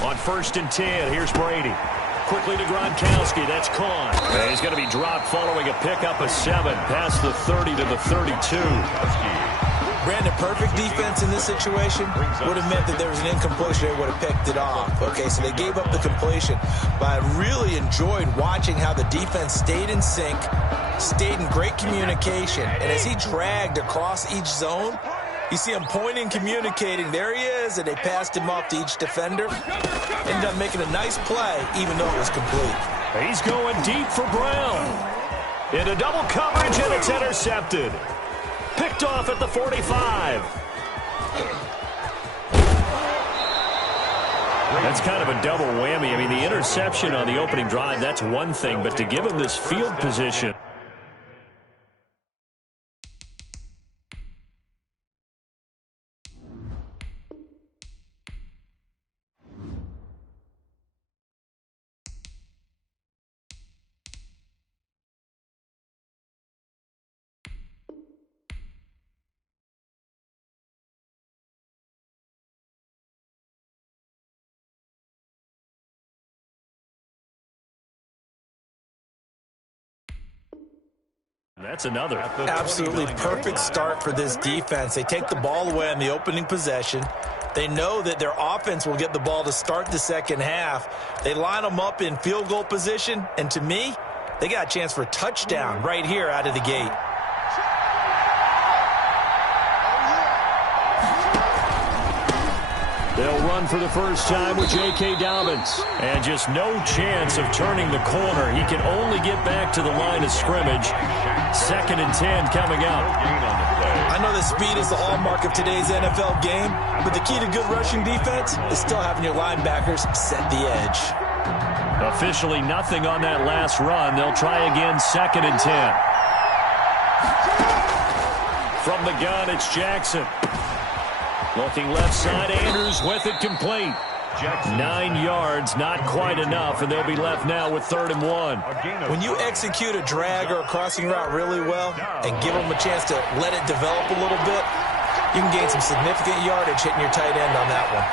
On 1st and 10, here's Brady. Quickly to Gronkowski. That's caught. And he's going to be dropped following a pickup of 7 past the 30 to the 32. Brandon, perfect defense in this situation would have meant that there was an incompletion. They would have picked it off. Okay, so they gave up the completion. But I really enjoyed watching how the defense stayed in sync, stayed in great communication. And as he dragged across each zone, you see him pointing, communicating. There he is, and they passed him off to each defender. Ended up making a nice play, even though it was complete. He's going deep for Brown. Into double coverage, and it's intercepted. Picked off at the 45. That's kind of a double whammy. I mean, the interception on the opening drive, that's one thing, but to give him this field position. That's another. Absolutely perfect start for this defense. They take the ball away on the opening possession. They know that their offense will get the ball to start the second half. They line them up in field goal position, and to me, they got a chance for a touchdown right here out of the gate. They'll run for the first time with J.K. Dobbins. And just no chance of turning the corner. He can only get back to the line of scrimmage. 2nd and 10 coming up. I know that speed is the hallmark of today's NFL game, but the key to good rushing defense is still having your linebackers set the edge. Officially nothing on that last run. They'll try again 2nd and 10. From the gun, it's Jackson. Looking left side, Andrews with it complete. 9 yards, not quite enough, and they'll be left now with 3rd and 1. When you execute a drag or a crossing route really well and give them a chance to let it develop a little bit, you can gain some significant yardage hitting your tight end on that one.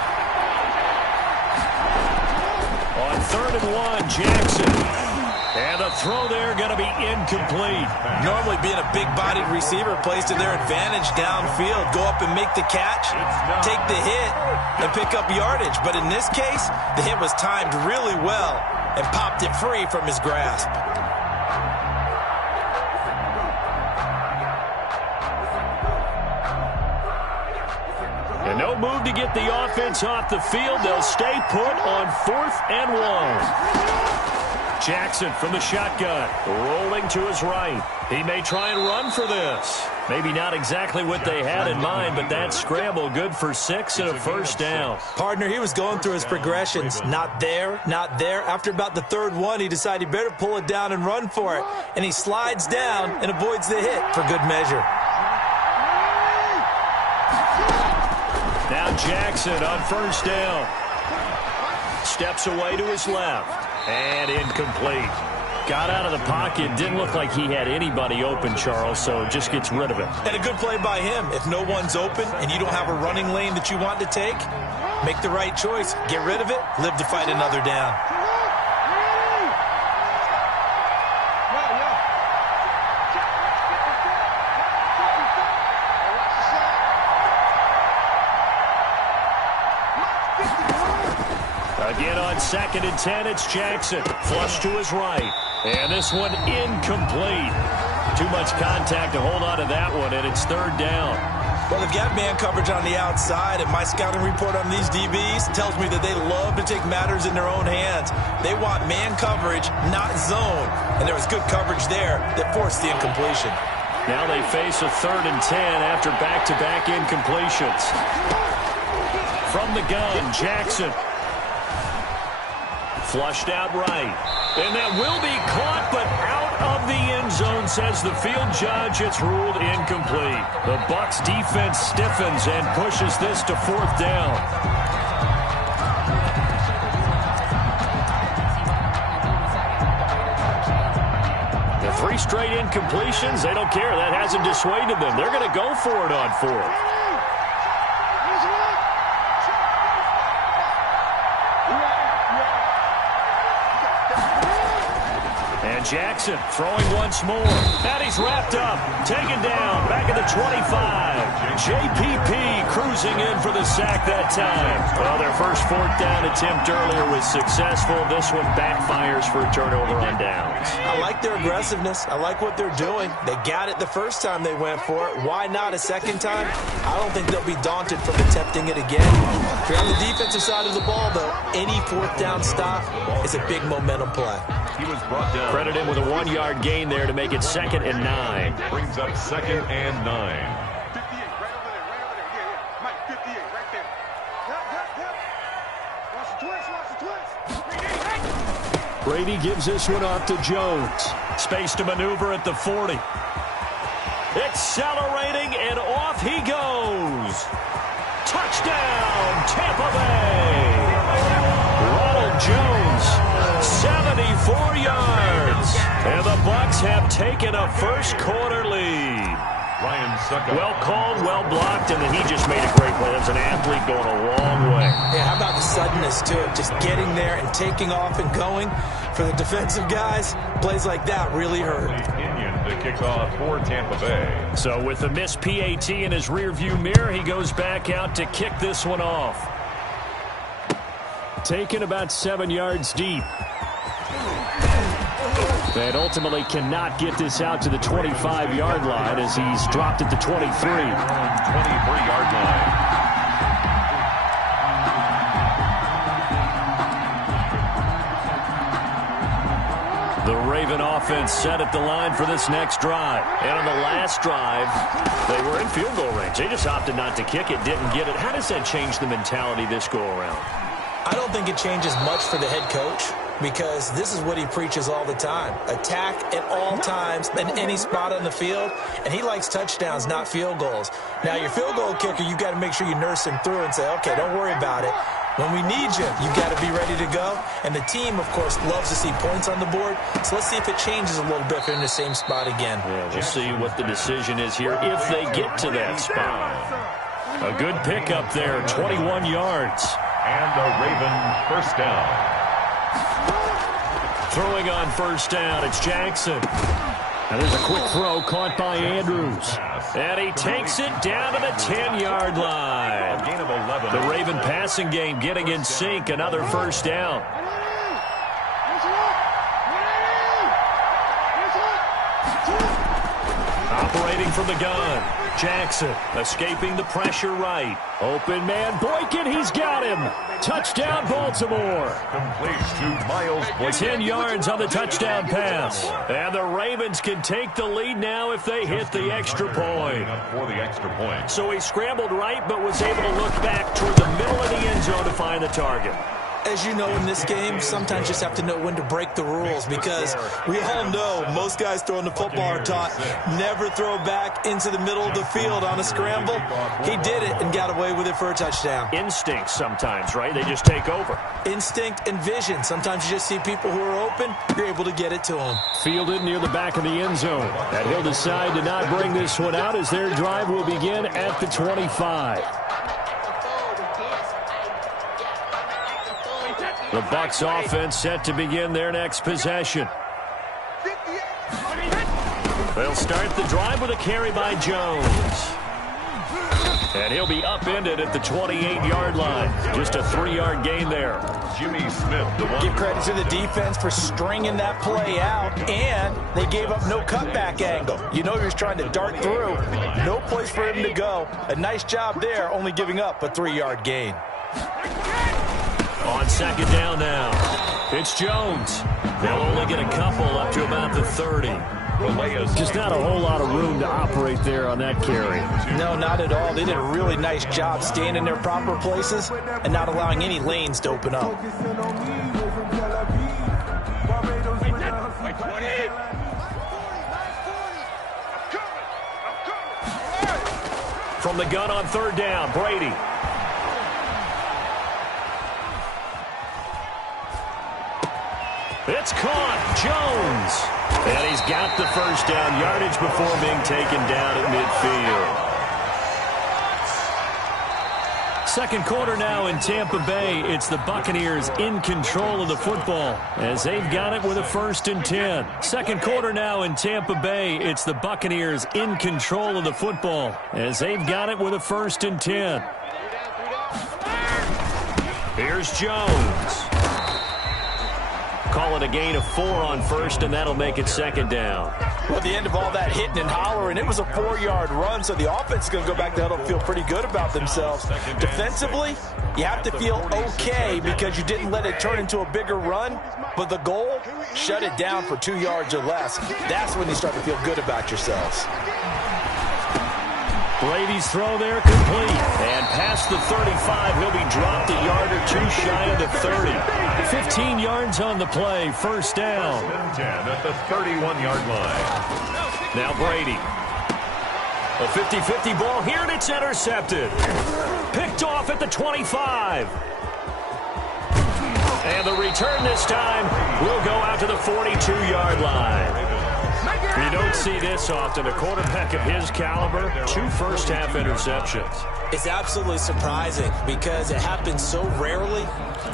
On 3rd and 1, Jackson. And the throw there going to be incomplete. Normally being a big-bodied receiver plays to their advantage downfield. Go up and make the catch, take the hit, and pick up yardage. But in this case, the hit was timed really well and popped it free from his grasp. And no move to get the offense off the field. They'll stay put on 4th and 1. Jackson from the shotgun, rolling to his right. He may try and run for this. Maybe not exactly what they had in mind, but that scramble good for 6 and a first down. Partner, he was going through his progressions. Not there, not there. After about the 3rd one, he decided he better pull it down and run for it. And he slides down and avoids the hit for good measure. Now Jackson on 1st down. Steps away to his left. And incomplete. Got out of the pocket. Didn't look like he had anybody open, Charles, so just gets rid of it. And a good play by him. If no one's open and you don't have a running lane that you want to take, make the right choice. Get rid of it. Live to fight another down. Again on 2nd and 10, it's Jackson. Flush to his right. And this one incomplete. Too much contact to hold on to that one, and it's 3rd down. Well, they've got man coverage on the outside, and my scouting report on these DBs tells me that they love to take matters in their own hands. They want man coverage, not zone. And there was good coverage there that forced the incompletion. Now they face a 3rd and 10 after back-to-back incompletions. From the gun, Jackson. Flushed out right. And that will be caught, but out of the end zone, says the field judge. It's ruled incomplete. The Bucs defense stiffens and pushes this to 4th down. The 3 straight incompletions, they don't care. That hasn't dissuaded them. They're going to go for it on 4th. Jackson throwing once more. And he's wrapped up. Taken down. Back at the 25. JPP cruising in for the sack that time. Well, their first fourth down attempt earlier was successful. This one backfires for a turnover on downs. I like their aggressiveness. I like what they're doing. They got it the first time they went for it. Why not a second time? I don't think they'll be daunted from attempting it again. If you're on the defensive side of the ball, though, any fourth down stop is a big momentum play. He was brought down. Credit him with a 1-yard gain there to make it 2nd and 9. Brings up 2nd and 9. Brady gives this one off to Jones. Space to maneuver at the 40. Accelerating, and off he goes. Touchdown, Tampa Bay. Ronald Jones, 74 yards. And the Bucs have taken a first-quarter lead. Well called, well blocked, and then he just made a great play. That's an athlete going a long way. Yeah, how about the suddenness to it? Just getting there and taking off and going. For the defensive guys, plays like that really hurt. To kick off for Tampa Bay. So with the missed PAT in his rearview mirror, he goes back out to kick this one off. Taken about 7 yards deep. And ultimately cannot get this out to the 25-yard line as he's dropped at the 23. 23-yard line. The Raven offense set at the line for this next drive. And on the last drive, they were in field goal range. They just opted not to kick it, didn't get it. How does that change the mentality this go-around? I don't think it changes much for the head coach because this is what he preaches all the time. Attack at all times in any spot on the field, and he likes touchdowns, not field goals. Now, your field goal kicker, you got to make sure you nurse him through and say, okay, don't worry about it. When we need you, you got to be ready to go. And the team, of course, loves to see points on the board. So let's see if it changes a little bit if they're in the same spot again. Yeah, we'll see what the decision is here if they get to that spot. A good pickup there, 21 yards. And the Raven first down. Throwing on first down, it's Jackson. Now there's a quick throw caught by Andrews. And he takes it down to the 10-yard line. Gain of 11. The Raven passing game getting in sync, another first down. Operating from the gun. Jackson escaping the pressure right. Open man, Boykin, he's got him. Touchdown, Baltimore. Completes to Miles Boykin. 10 yards on the touchdown pass. And the Ravens can take the lead now if they hit the extra point. For the extra point. So he scrambled right, but was able to look back toward the middle of the end zone to find the target. As you know, in this game, sometimes you just have to know when to break the rules because we all know most guys throwing the football are taught never throw back into the middle of the field on a scramble. He did it and got away with it for a touchdown. Instinct sometimes, right? They just take over. Instinct and vision. Sometimes you just see people who are open, you're able to get it to them. Fielded near the back of the end zone. And he'll decide to not bring this one out as their drive will begin at the 25. The Bucs offense set to begin their next possession. They'll start the drive with a carry by Jones. And he'll be upended at the 28-yard line. Just a 3-yard gain there. Jimmy Smith, the one. Give credit to the defense for stringing that play out, and they gave up no cutback angle. You know he was trying to dart through. No place for him to go. A nice job there, only giving up a 3-yard gain. On second down now, it's Jones. They'll only get a couple up to about the 30. Just not a whole lot of room to operate there on that carry. No, not at all. They did a really nice job staying in their proper places and not allowing any lanes to open up. From the gun on third down, Brady. It's caught, Jones. And he's got the first down yardage before being taken down at midfield. Second quarter now in Tampa Bay. It's the Buccaneers in control of the football as they've got it with a 1st and 10. Second quarter now in Tampa Bay. It's the Buccaneers in control of the football as they've got it with a 1st and 10. Here's Jones. Call it a gain of 4 on 1st, and that'll make it 2nd down. Well, at the end of all that hitting and hollering, it was a 4-yard run, so the offense is going to go back to huddle and feel pretty good about themselves. Defensively, you have to feel okay because you didn't let it turn into a bigger run, but the goal, shut it down for 2 yards or less. That's when you start to feel good about yourselves. Brady's throw there complete. And past the 35, he'll be dropped a yard or 2 shy of the 30. 15 yards on the play, 1st down. 10 at the 31-yard line. Now Brady. A 50-50 ball here, and it's intercepted. Picked off at the 25. And the return this time will go out to the 42-yard line. You don't see this often. A quarterback of his caliber, 2 first-half interceptions. It's absolutely surprising because it happens so rarely.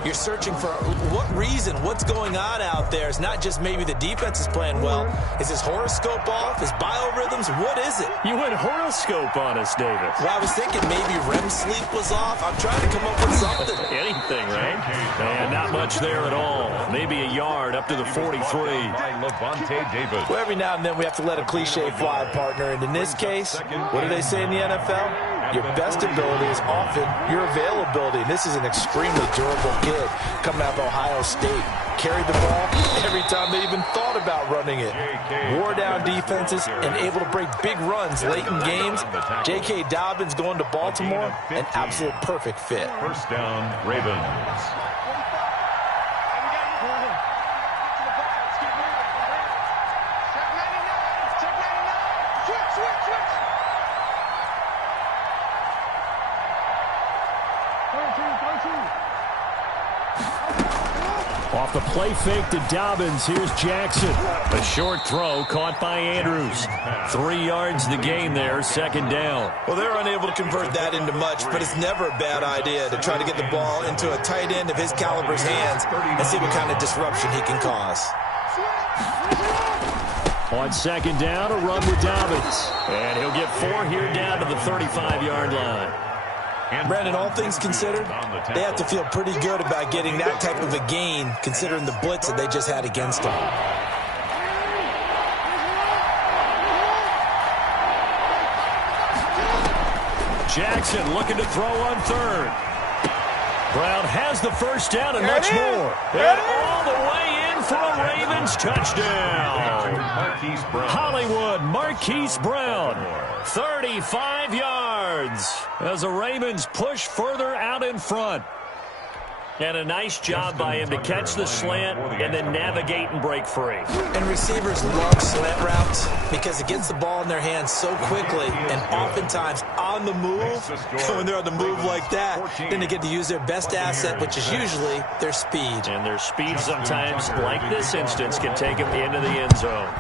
You're searching for what reason, what's going on out there. It's not just maybe the defense is playing well. Is his horoscope off? His biorhythms? What is it? You went horoscope on us, David. Well, I was thinking maybe REM sleep was off. I'm trying to come up with something. Anything, right? And not much there at all. Maybe a yard up to the 43. Well, every now and then we have to let a cliche fly, partner. And in this case, what do they say in the NFL? Your best ability is often your availability. And this is an extremely durable kid coming out of Ohio State. Carried the ball every time they even thought about running it. Wore down defenses and able to break big runs late in games. J.K. Dobbins going to Baltimore, an absolute perfect fit. 1st down, Ravens. Off the play fake to Dobbins. Here's Jackson. A short throw caught by Andrews. 3 yards the gain there, 2nd down. Well, they're unable to convert that into much, but it's never a bad idea to try to get the ball into a tight end of his caliber's hands and see what kind of disruption he can cause. On 2nd down, a run with Dobbins. And he'll get 4 here down to the 35-yard line. Brandon, all things considered, they have to feel pretty good about getting that type of a gain considering the blitz that they just had against them. Jackson looking to throw on 3rd. Brown has the 1st down and much more. And all the way in for a Ravens touchdown. Hollywood Marquise Brown, 35 yards as the Ravens push further out in front. And a nice job by him to catch the slant and then navigate and break free. And receivers love slant routes because it gets the ball in their hands so quickly and oftentimes on the move. When they're on the move like that, then they get to use their best asset, which is usually their speed. And their speed sometimes, like this instance, can take them into the end zone.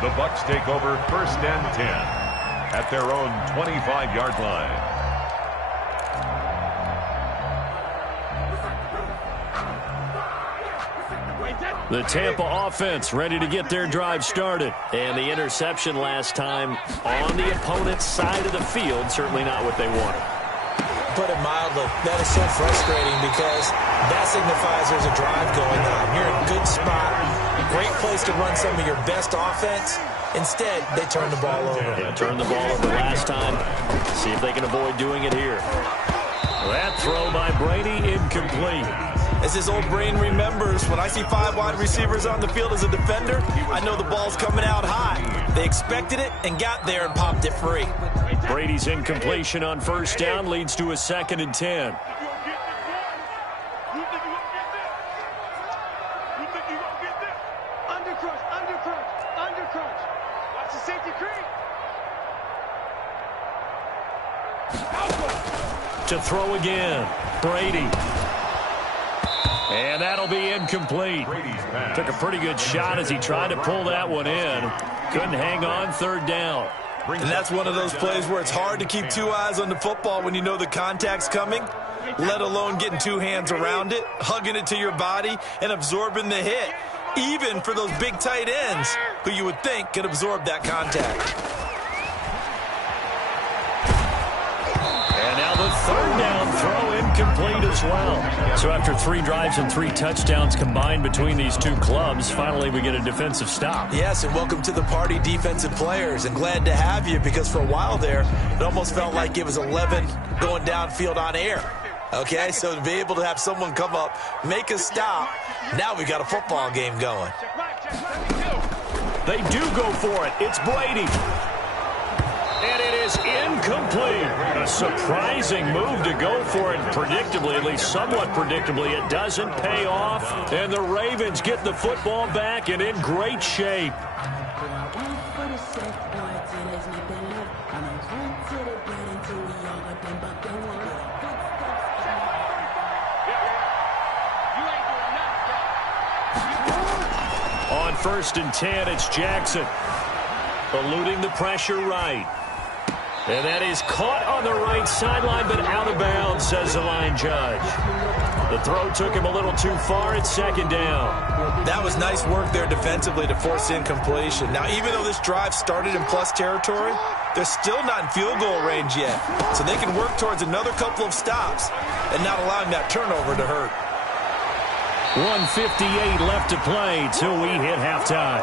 The Bucs take over 1st and 10. At their own 25-yard line. The Tampa offense ready to get their drive started. And the interception last time on the opponent's side of the field, certainly not what they wanted. Put it mildly, that is so frustrating because that signifies there's a drive going on. You're in a good spot, great place to run some of your best offense. Instead, they turn the ball over. Yeah, turned the ball over last time. See if they can avoid doing it here. That throw by Brady, incomplete. As his old brain remembers, when I see 5 wide receivers on the field as a defender, I know the ball's coming out high. They expected it and got there and popped it free. Brady's incompletion on 1st down leads to a 2nd and 10. To throw again, Brady. And that'll be incomplete. Took a pretty good shot as he tried to pull that one in. Couldn't hang on 3rd down. And that's one of those plays where it's hard to keep two eyes on the football when you know the contact's coming, let alone getting two hands around it, hugging it to your body, and absorbing the hit, even for those big tight ends who you would think could absorb that contact. And now the third down throw incomplete as well. So after 3 drives and 3 touchdowns combined between these two clubs, finally we get a defensive stop. Yes, and welcome to the party, defensive players, and glad to have you, because for a while there, it almost felt like it was 11 going downfield on air. Okay, so to be able to have someone come up, make a stop, now we got a football game going. They do go for it. It's Brady. And it is incomplete. A surprising move to go for it. Predictably, at least somewhat predictably, it doesn't pay off. And the Ravens get the football back and in great shape. On 1st and 10, it's Jackson. Eluding the pressure right. And that is caught on the right sideline, but out of bounds, says the line judge. The throw took him a little too far. It's 2nd down. That was nice work there defensively to force incompletion. Now, even though this drive started in plus territory, they're still not in field goal range yet. So they can work towards another couple of stops and not allowing that turnover to hurt. 1:58 left to play till we hit halftime.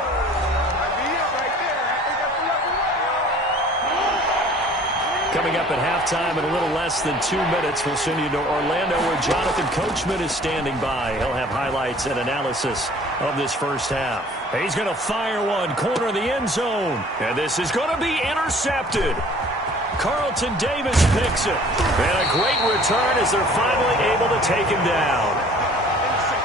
Coming up at halftime in a little less than 2 minutes, we'll send you to Orlando where Jonathan Coachman is standing by. He'll have highlights and analysis of this first half. He's going to fire one, corner of the end zone. And this is going to be intercepted. Carlton Davis picks it. And a great return as they're finally able to take him down.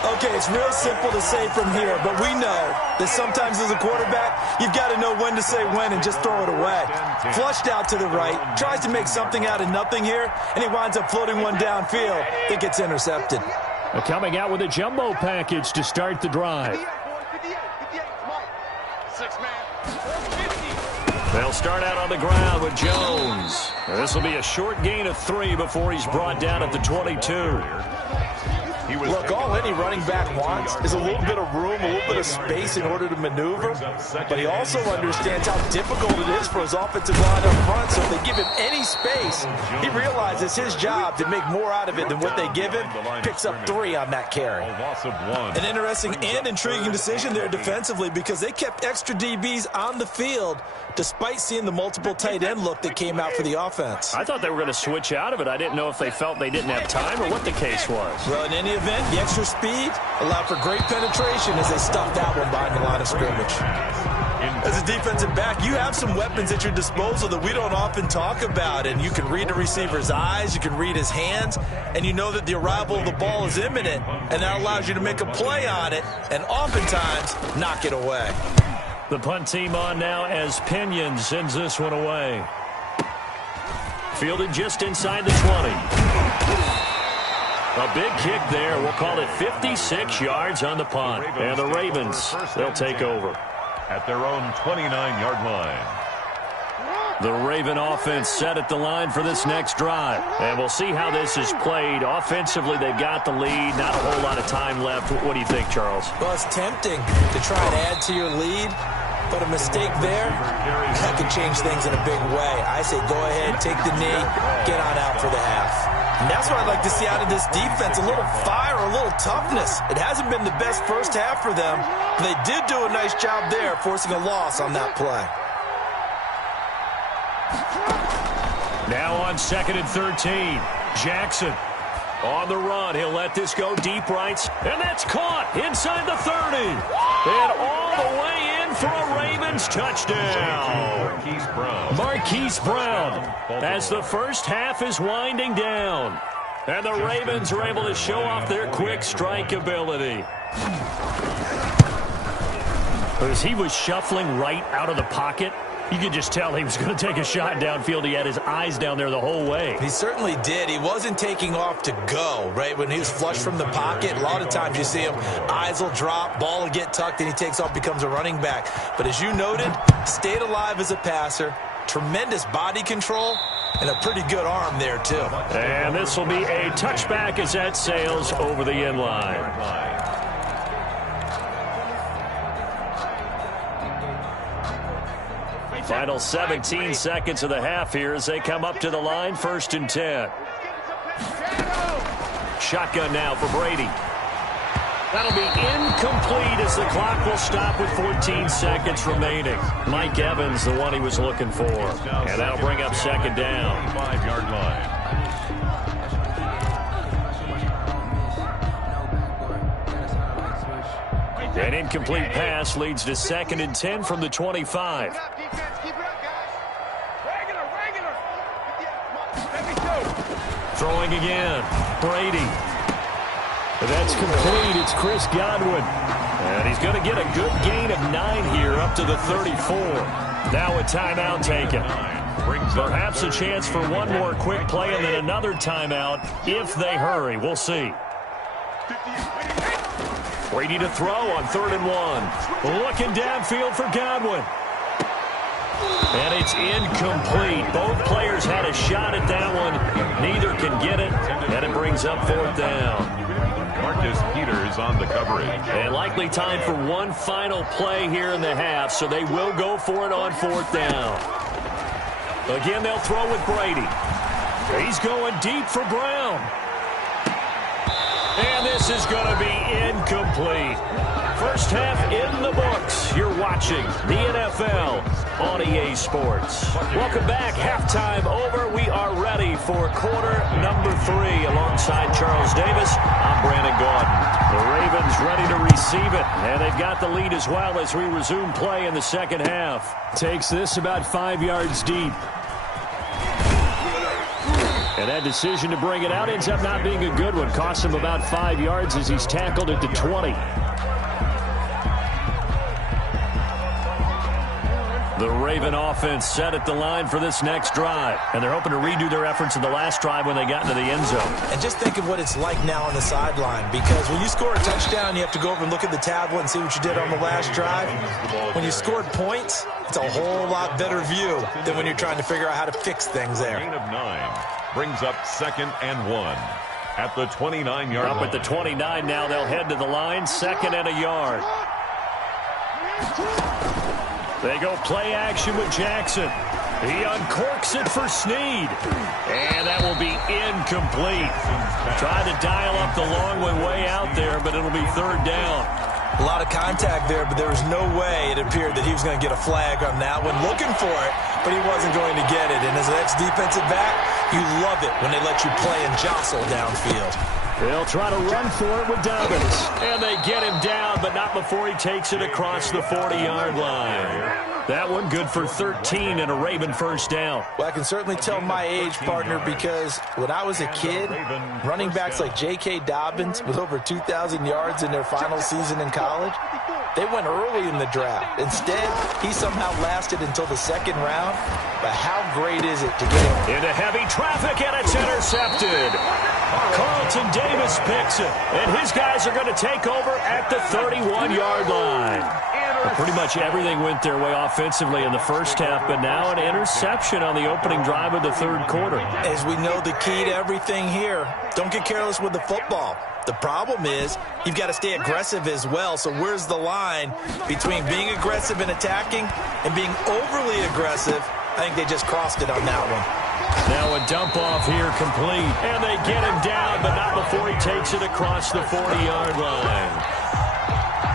Okay, it's real simple to say from here, but we know that sometimes as a quarterback, you've got to know when to say when and just throw it away. Flushed out to the right, tries to make something out of nothing here, and he winds up floating one downfield. It gets intercepted. Coming out with a jumbo package to start the drive. They'll start out on the ground with Jones. This will be a short gain of 3 before he's brought down at the 22. Look, all any running back wants is a little bit of room, a little bit of space in order to maneuver. But he also understands how difficult it is for his offensive line up front. So if they give him any space, he realizes his job to make more out of it than what they give him. Picks up 3 on that carry. An interesting and intriguing decision there defensively, because they kept extra DBs on the field despite seeing the multiple tight end look that came out for the offense. I thought they were going to switch out of it. I didn't know if they felt they didn't have time or what the case was. Well, in any event, the extra speed allowed for great penetration as they stuffed that one behind the line of scrimmage. As a defensive back, you have some weapons at your disposal that we don't often talk about, and you can read the receiver's eyes, you can read his hands, and you know that the arrival of the ball is imminent, and that allows you to make a play on it and oftentimes knock it away. The punt team on now as Pinion sends this one away. Fielded just inside the 20. A big kick there. We'll call it 56 yards on the punt. And the Ravens, they'll take over. At their own 29-yard line. The Raven offense set at the line for this next drive. And we'll see how this is played. Offensively, they've got the lead. Not a whole lot of time left. What do you think, Charles? Well, it's tempting to try and add to your lead, but a mistake there, that could change things in a big way. I say go ahead, take the knee, get on out for the half. And that's what I'd like to see out of this defense, a little fire, a little toughness. It hasn't been the best first half for them, but they did do a nice job there, forcing a loss on that play. Now on 2nd and 13, Jackson on the run. He'll let this go deep right, and that's caught inside the 30. And all the way in for a Ravens touchdown. Marquise Brown as the first half is winding down. And the Ravens are able to show off their quick strike ability. As he was shuffling right out of the pocket, you could just tell he was going to take a shot downfield. He had his eyes down there the whole way. He certainly did. He wasn't taking off to go, right? When he was flushed from the pocket, a lot of times you see him, eyes will drop, ball will get tucked, and he takes off, becomes a running back. But as you noted, stayed alive as a passer, tremendous body control, and a pretty good arm there, too. And this will be a touchback as that sails over the end line. Final 17 seconds of the half here as they come up to the line, 1st and 10. Shotgun now for Brady. That'll be incomplete as the clock will stop with 14 seconds remaining. Mike Evans, the one he was looking for. And that'll bring up 2nd down. 5-yard line. An incomplete pass leads to 2nd and 10 from the 25. Throwing again. Brady. That's complete. It's Chris Godwin. And he's going to get a good gain of 9 here up to the 34. Now a timeout taken. Perhaps a chance for one more quick play and then another timeout if they hurry. We'll see. Brady to throw on 3rd and 1. Looking downfield for Godwin. And it's incomplete. Both players had a shot at that one. Neither can get it. And it brings up 4th down. Marcus Peters on the coverage. And likely time for one final play here in the half, so they will go for it on 4th down. Again, they'll throw with Brady. He's going deep for Brown. And this is going to be incomplete. First half in the books. You're watching the NFL on EA Sports. Welcome back. Halftime over. We are ready for quarter number 3. Alongside Charles Davis, I'm Brandon Gaudin. The Ravens ready to receive it. And they've got the lead as well as we resume play in the second half. Takes this about 5 yards deep. And that decision to bring it out ends up not being a good one. Costs him about 5 yards as he's tackled at the 20. The Raven offense set at the line for this next drive. And they're hoping to redo their efforts in the last drive when they got into the end zone. And just think of what it's like now on the sideline. Because when you score a touchdown, you have to go over and look at the tablet and see what you did on the last drive. When you scored points, it's a whole lot better view than when you're trying to figure out how to fix things there. Gain of 9 brings up 2nd and 1 at the 29-yard line. Up at the 29 now, they'll head to the line, 2nd and a yard. They go play action with Jackson. He uncorks it for Snead. And that will be incomplete. Tried to dial up the long way out there, but it'll be 3rd down. A lot of contact there, but there was no way it appeared that he was going to get a flag on that one. Looking for it, but he wasn't going to get it. And as an ex-defensive back, you love it when they let you play and jostle downfield. They'll try to run for it with Dobbins. And they get him down, but not before he takes it across the 40-yard line. That one good for 13 and a Raven first down. Well, I can certainly tell my age, partner, because when I was a kid, running backs like J.K. Dobbins with over 2,000 yards in their final season in college, they went early in the draft. Instead, he somehow lasted until the 2nd round. But how great is it to get him into heavy traffic, and it's intercepted. Carlton Davis picks it, and his guys are going to take over at the 31-yard line. Well, pretty much everything went their way offensively in the first half, but now an interception on the opening drive of the 3rd quarter. As we know, the key to everything here, don't get careless with the football. The problem is you've got to stay aggressive as well. So where's the line between being aggressive and attacking and being overly aggressive? I think they just crossed it on that one. Now a dump off here complete. And they get him down, but not before he takes it across the 40-yard line.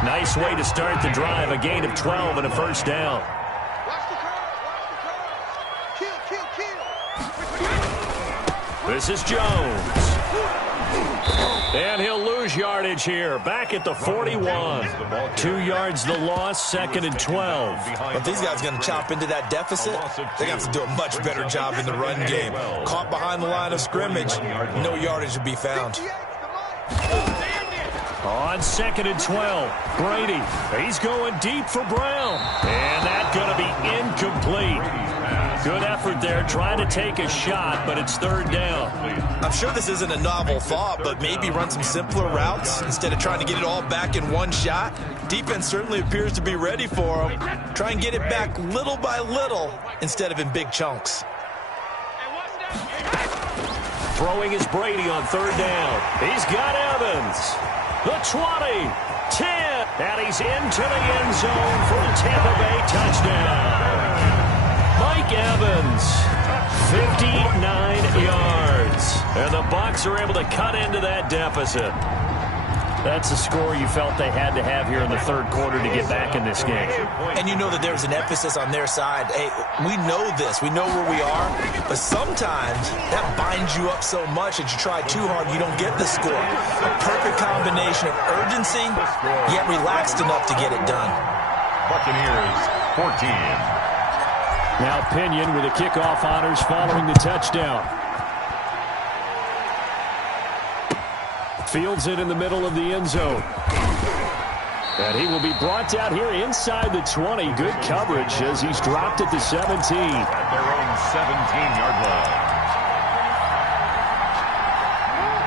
Nice way to start the drive. A gain of 12 and a first down. This is Jones. And he'll lose yardage here. Back at the 41. 2 yards the loss, 2nd and 12. If these guys are going to chop into that deficit, they're going to have to do a much better job in the run game. Caught behind the line of scrimmage, no yardage to be found. On 2nd and 12, Brady. He's going deep for Brown. And that's going to be incomplete. Good effort there, trying to take a shot, but it's third down. I'm sure this isn't a novel thought, but maybe run some simpler routes instead of trying to get it all back in one shot. Defense certainly appears to be ready for them. Try and get it back little by little instead of in big chunks. Throwing is Brady on third down. He's got Evans. The 20, 10, and he's into the end zone for a Tampa Bay touchdown. Mike Evans, 59 yards. And the Bucs are able to cut into that deficit. That's a score you felt they had to have here in the third quarter to get back in this game. And you know that there's an emphasis on their side. Hey, we know this. We know where we are. But sometimes that binds you up so much that you try too hard, you don't get the score. A perfect combination of urgency, yet relaxed enough to get it done. Buccaneers, 14. Now Pinion with the kickoff honors following the touchdown. Fields it in the middle of the end zone. And he will be brought out here inside the 20. Good coverage as he's dropped at the 17. At their own 17-yard line.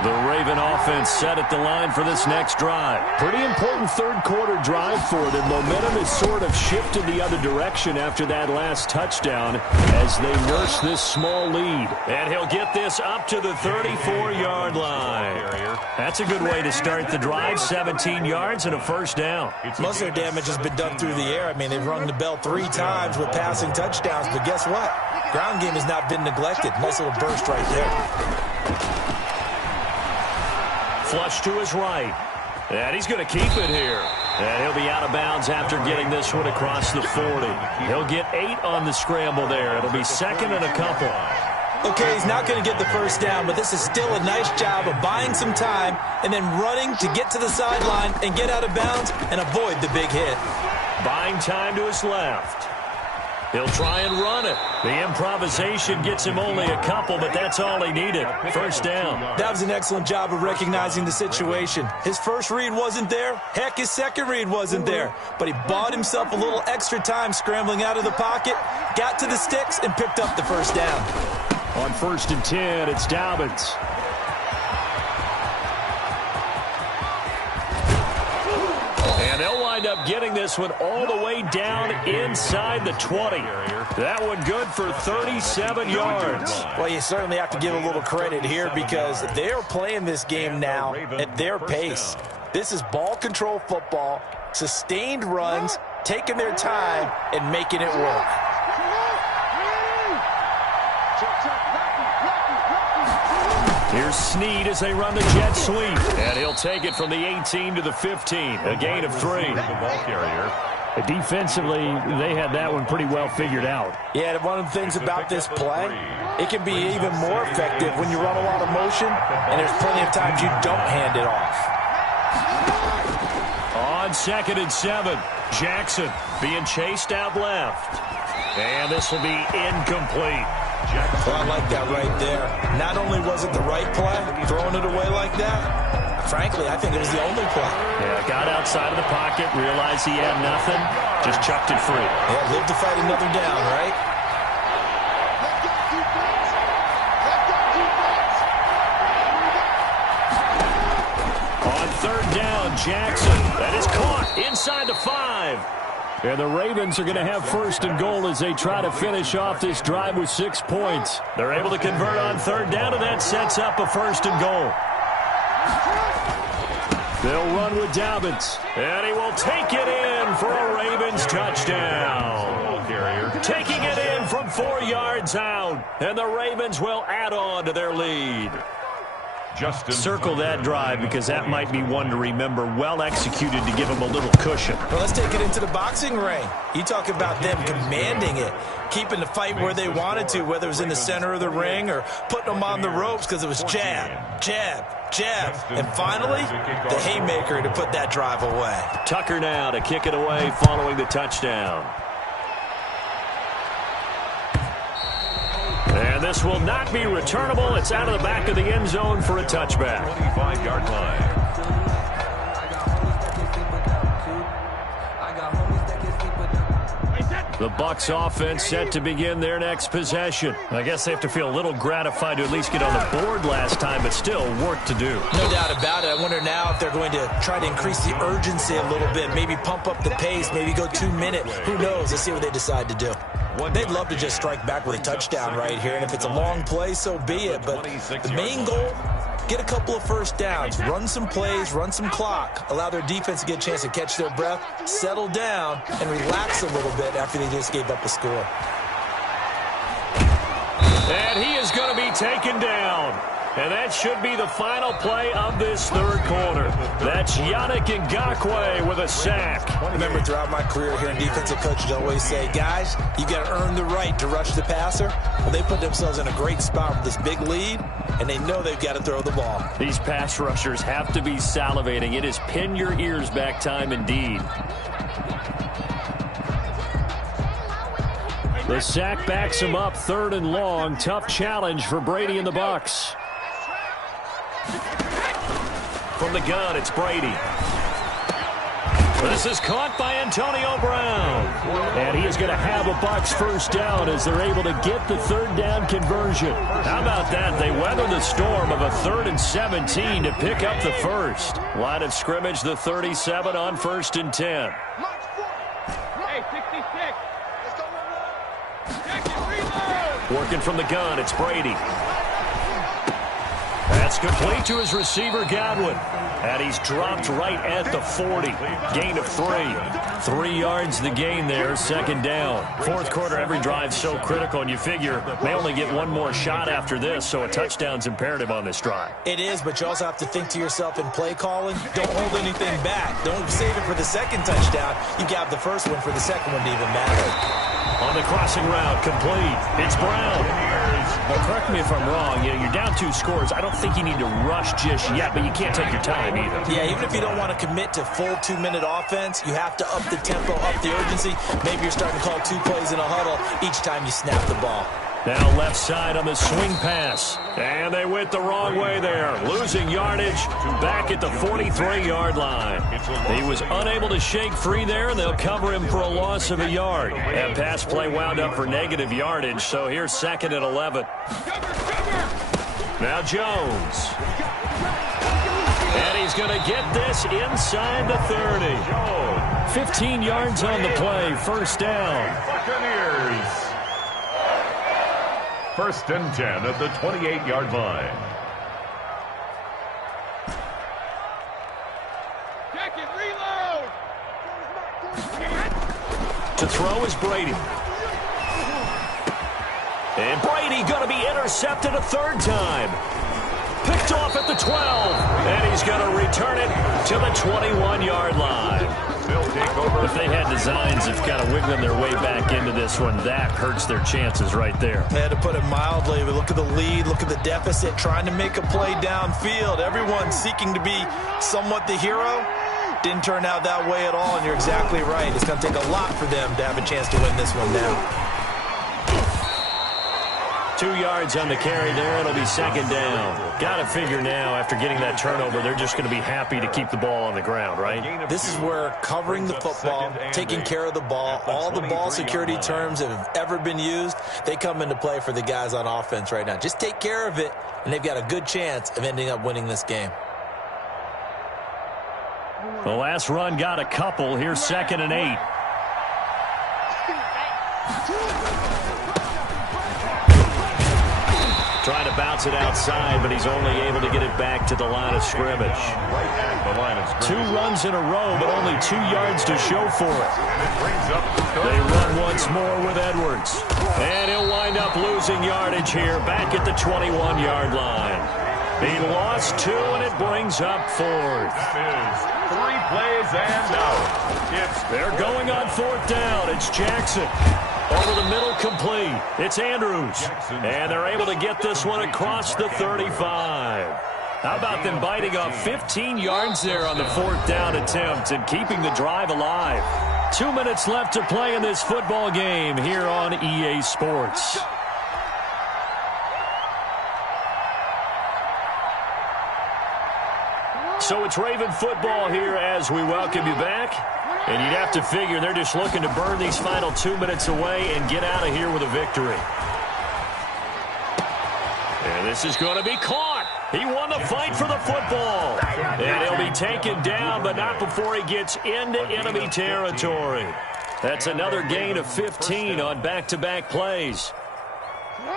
The Raven offense set at the line for this next drive. Pretty important third quarter drive for them. Momentum has sort of shifted the other direction after that last touchdown as they nurse this small lead. And he'll get this up to the 34-yard line. That's a good way to start the drive. 17 yards and a first down. Most of their damage has been done through the air. I mean, they've rung the bell 3 times with passing touchdowns. But guess what? Ground game has not been neglected. Nice little burst right there. Flush to his right. And he's going to keep it here. And he'll be out of bounds after getting this one across the 40. He'll get 8 on the scramble there. It'll be second and a couple. Okay, he's not going to get the first down, but this is still a nice job of buying some time and then running to get to the sideline and get out of bounds and avoid the big hit. Buying time to his left. He'll try and run it. The improvisation gets him only a couple, but that's all he needed. First down. That was an excellent job of recognizing the situation. His first read wasn't there. Heck, his second read wasn't there. But he bought himself a little extra time scrambling out of the pocket, got to the sticks, and picked up the first down. On 1st and 10, it's Dobbins. And they'll wind up getting this one all the way down inside the 20. That one good for 37 yards. Well, you certainly have to give a little credit here because they're playing this game now at their pace. This is ball control football, sustained runs, taking their time, and making it work. Here's Snead as they run the jet sweep. And he'll take it from the 18 to the 15. A gain of 3. The ball carrier. Defensively, they had that one pretty well figured out. Yeah, one of the things about this play, it can be even more effective when you run a lot of motion, and there's plenty of times you don't hand it off. On 2nd and 7, Jackson being chased out left. And this will be incomplete. Well, I like that right there. Not only was it the right play, throwing it away like that, frankly, I think it was the only play. Yeah, got outside of the pocket, realized he had nothing, just chucked it free. Yeah, live to fight another down, right? On 3rd down, Jackson. That is caught inside the 5. And the Ravens are going to have 1st and goal as they try to finish off this drive with 6 points. They're able to convert on 3rd down, and that sets up a 1st and goal. They'll run with Dobbins, and he will take it in for a Ravens touchdown. Taking it in from 4 yards out, and the Ravens will add on to their lead. Circle that drive because that might be one to remember. Well executed to give him a little cushion. Well, let's take it into the boxing ring. You talk about them commanding it, keeping the fight where they wanted to, whether it was in the center of the ring or putting them on the ropes because it was jab, jab, jab, and finally, the haymaker to put that drive away. Tucker now to kick it away following the touchdown. And this will not be returnable. It's out of the back of the end zone for a touchback. 25-yard line. The Bucs offense set to begin their next possession. I guess they have to feel a little gratified to at least get on the board last time, but still work to do. No doubt about it. I wonder now if they're going to try to increase the urgency a little bit, maybe pump up the pace, maybe go 2 minute. Who knows? Let's see what they decide to do. They'd love to just strike back with a touchdown right here, and if it's a long play, so be it. But the main goal, get a couple of first downs, run some plays, run some clock, allow their defense to get a chance to catch their breath, settle down, and relax a little bit after they just gave up a score. And he is going to be taken down. And that should be the final play of this third quarter. That's Yannick Ngakoue with a sack. Remember, throughout my career here in defensive coaches always say, guys, you got to earn the right to rush the passer. Well, they put themselves in a great spot with this big lead, and they know they've got to throw the ball. These pass rushers have to be salivating. It is pin your ears back time indeed. The sack backs him up, 3rd and long. Tough challenge for Brady and the Bucs. From the gun, it's Brady. This is caught by Antonio Brown. And he is going to have a Bucs first down as they're able to get the 3rd down conversion. How about that? They weather the storm of a 3rd and 17 to pick up the first. Line of scrimmage, the 37 on 1st and 10. Hey, 66. Working from the gun, it's Brady. That's complete to his receiver, Godwin. And he's dropped right at the 40. Gain of 3. 3 yards the gain there, 2nd down. 4th quarter, every drive so critical, and you figure they only get one more shot after this, so a touchdown's imperative on this drive. It is, but you also have to think to yourself in play calling, don't hold anything back. Don't save it for the 2nd touchdown. You got the first one for the 2nd one to even matter. On the crossing route, complete. It's Brown. Well, correct me if I'm wrong. You're down 2 scores. I don't think you need to rush just yet, but you can't take your time either. Yeah, even if you don't want to commit to full 2-minute offense, you have to up the tempo, up the urgency. Maybe you're starting to call 2 plays in a huddle each time you snap the ball. Now left side on the swing pass. And they went the wrong way there. Losing yardage back at the 43-yard line. He was unable to shake free there, and they'll cover him for a loss of a yard. That pass play wound up for negative yardage, so here's 2nd and 11. Now Jones. And he's going to get this inside the 30. 15 yards on the play, 1st down. Buccaneers. 1st and 10 at the 28-yard line. Check it, reload. To throw is Brady. And Brady going to be intercepted a 3rd time. Picked off at the 12. And he's going to return it to the 21-yard line. If they had designs of kind of wiggling their way back into this one, that hurts their chances right there. They had to put it mildly, but look at the lead, look at the deficit, trying to make a play downfield. Everyone seeking to be somewhat the hero. Didn't turn out that way at all, and you're exactly right. It's going to take a lot for them to have a chance to win this one now. 2 yards on the carry there. It'll be 2nd down. Got to figure now, after getting that turnover, they're just going to be happy to keep the ball on the ground, right? This is where covering the football, taking care of the ball, all the ball security terms that have ever been used, they come into play for the guys on offense right now. Just take care of it, and they've got a good chance of ending up winning this game. The last run got a couple. Here's 2nd and 8. Trying to bounce it outside, but he's only able to get it back to the line of scrimmage. 2 runs in a row, but only 2 yards to show for it. They run once more with Edwards. And he'll wind up losing yardage here, back at the 21-yard line. He lost 2, and it brings up 4th. 3 plays and out. They're going on 4th down. It's Jackson. Over the middle, complete. It's Andrews. And they're able to get this one across the 35. How about them biting off 15 yards there on the 4th down attempt and keeping the drive alive? 2 minutes left to play in this football game here on EA Sports. So it's Raven football here as we welcome you back. And you'd have to figure they're just looking to burn these final 2 minutes away and get out of here with a victory. And this is going to be caught. He won the fight for the football. And he'll be taken down, but not before he gets into enemy territory. That's another gain of 15 on back-to-back plays.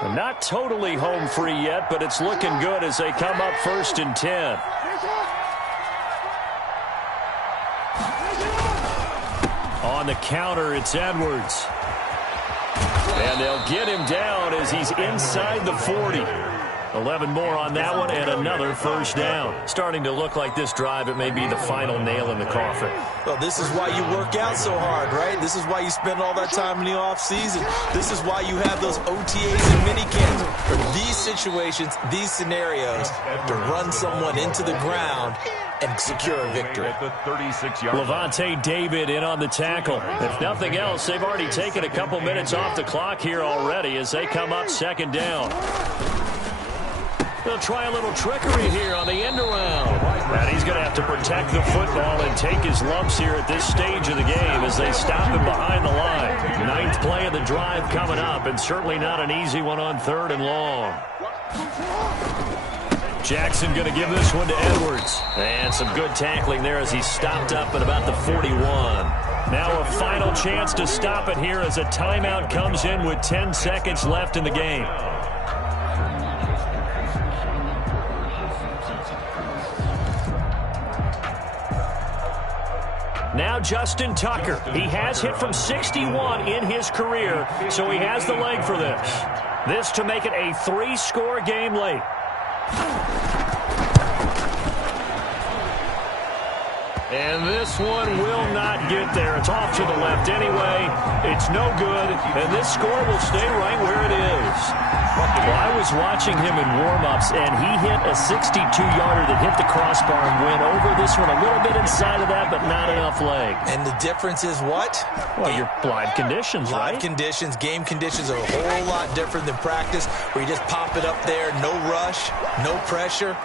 Not totally home free yet, but it's looking good as they come up 1st and 10. On the counter, it's Edwards. And they'll get him down as he's inside the 40. 11 more on that one and another first down. Starting to look like this drive, it may be the final nail in the coffin. Well, this is why you work out so hard, right? This is why you spend all that time in the offseason. This is why you have those OTAs and minicamps for these situations, these scenarios, to run someone into the ground and secure a victory. Levante David in on the tackle. If nothing else, they've already taken a couple minutes off the clock here already as they come up 2nd down. They'll try a little trickery here on the end around. And he's going to have to protect the football and take his lumps here at this stage of the game as they stop him behind the line. 9th play of the drive coming up, and certainly not an easy one on 3rd and long. Jackson going to give this one to Edwards. And some good tackling there as he's stopped up at about the 41. Now a final chance to stop it here as a timeout comes in with 10 seconds left in the game. Now Justin Tucker. He has hit from 61 in his career, so he has the leg for this. This to make it a 3-score game late. And this one will not get there. It's off to the left anyway. It's no good, and this score will stay right where it is. Well, I was watching him in warm-ups, and he hit a 62-yarder that hit the crossbar and went over this one a little bit inside of that, but not enough leg. And the difference is what? Well, your live conditions, right? Live conditions, game conditions are a whole lot different than practice, where you just pop it up there, no rush, no pressure.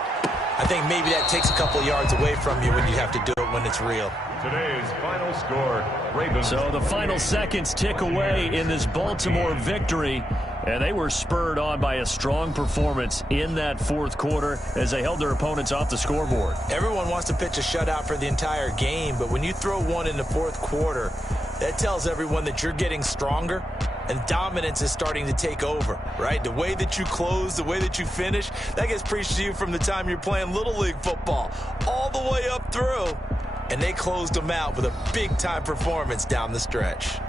I think maybe that takes a couple yards away from you when you have to do it when it's real. Today's final score, Ravens. So the final seconds tick away in this Baltimore victory, and they were spurred on by a strong performance in that 4th quarter as they held their opponents off the scoreboard. Everyone wants to pitch a shutout for the entire game, but when you throw one in the 4th quarter, that tells everyone that you're getting stronger and dominance is starting to take over, right? The way that you close, the way that you finish, that gets preached to you from the time you're playing Little League football all the way up through. And they closed them out with a big-time performance down the stretch.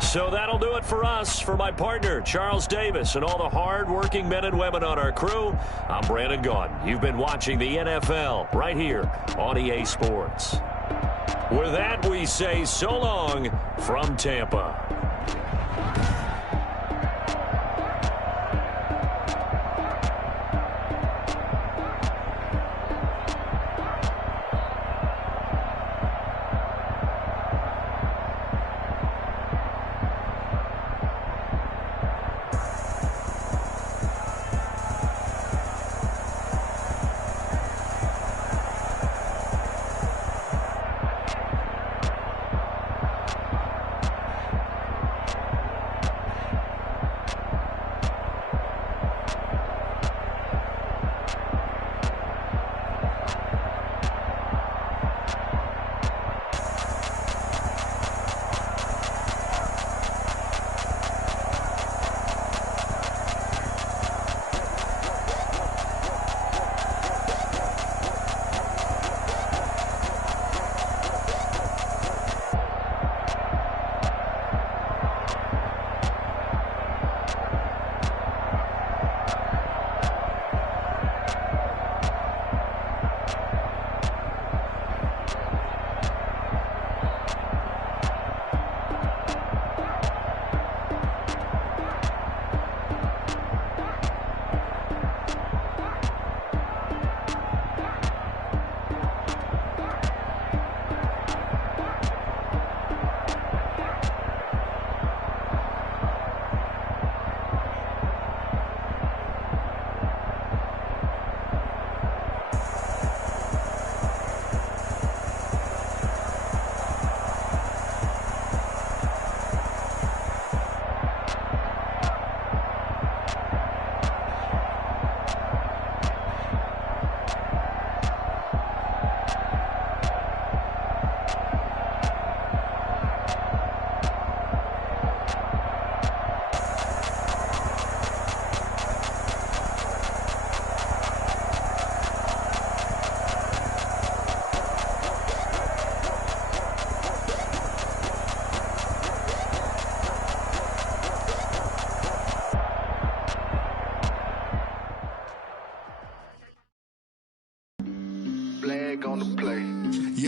So that'll do it for us. For my partner, Charles Davis, and all the hard-working men and women on our crew, I'm Brandon Gaudin. You've been watching the NFL right here on EA Sports. With that, we say so long from Tampa.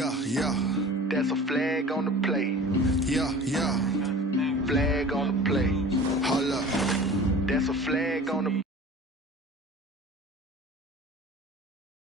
Yeah, yeah. That's a flag on the play. Yeah, yeah.